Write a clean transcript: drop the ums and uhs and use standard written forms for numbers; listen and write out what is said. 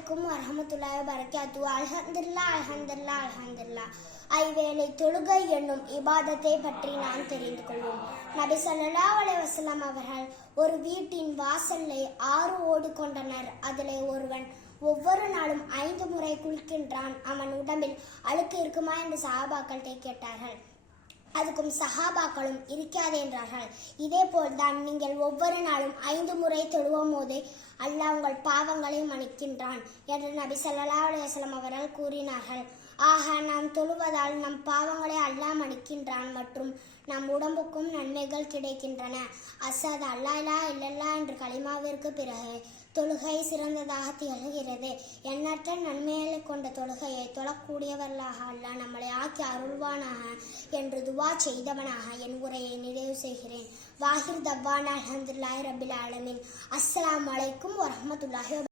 அலைக்கும் வரஹ்மத்துல்லாஹி வபரகாத்துஹு. அல்ஹம்துலில்லாஹ். ஐவேளை தொழுகை என்னும் இபாதத்தை பற்றி நாம் தெரிந்து கொள்வோம். நபி ஸல்லல்லாஹு அலைஹி வஸல்லம் அவர்கள் ஒரு வீட்டின் வாசலை 6 ஓடு கொண்டனர். அதிலே ஒருவன் ஒவ்வொரு நாளும் 5 முறை குளிக்கின்றான். அவன் உடம்பில் அழுக்கு இருக்குமா என்று சஹாபாக்கள்கிட்ட கேட்டார்கள். அதுக்கும் சஹாபாக்களும் இருக்காது என்றார்கள். இதே போல்தான் நீங்கள் ஒவ்வொரு நாளும் 5 முறை தொழுவும் போது அல்லாஹ் உங்கள் பாவங்களை மன்னிக்கின்றான் என்று நபி ஸல்லல்லாஹு அலைஹி வஸல்லம் அவர்கள் கூறினார்கள். ஆக நாம் தொழுவதால் நம் பாவங்களை அல்லாஹ் மன்னிக்கின்றான் மற்றும் நம் உடம்புக்கும் நன்மைகள் கிடைக்கின்றன. அஸ்ஸாது அல்லா இலாஹ இல்லல்லாஹ் என்ற கலிமாவிற்கு பிறகு தொழுகை சிறந்ததாக திகழ்கிறது. எண்ணற்ற நன்மைகளை கொண்ட தொழுகையை தொழக்கூடியவர்களாக அல்லாஹ் நம்மளை ஆக்கி அருள்வானாக என்று துவா செய்தவனாக என் உரையை நிறைவு செய்கிறேன். வாஹிர் தவ்வானா அல்ஹம்துலில்லாஹி ரப்பில் ஆலமீன். அஸ்ஸலாமு அலைக்கும் வரஹ்மத்துல்லாஹி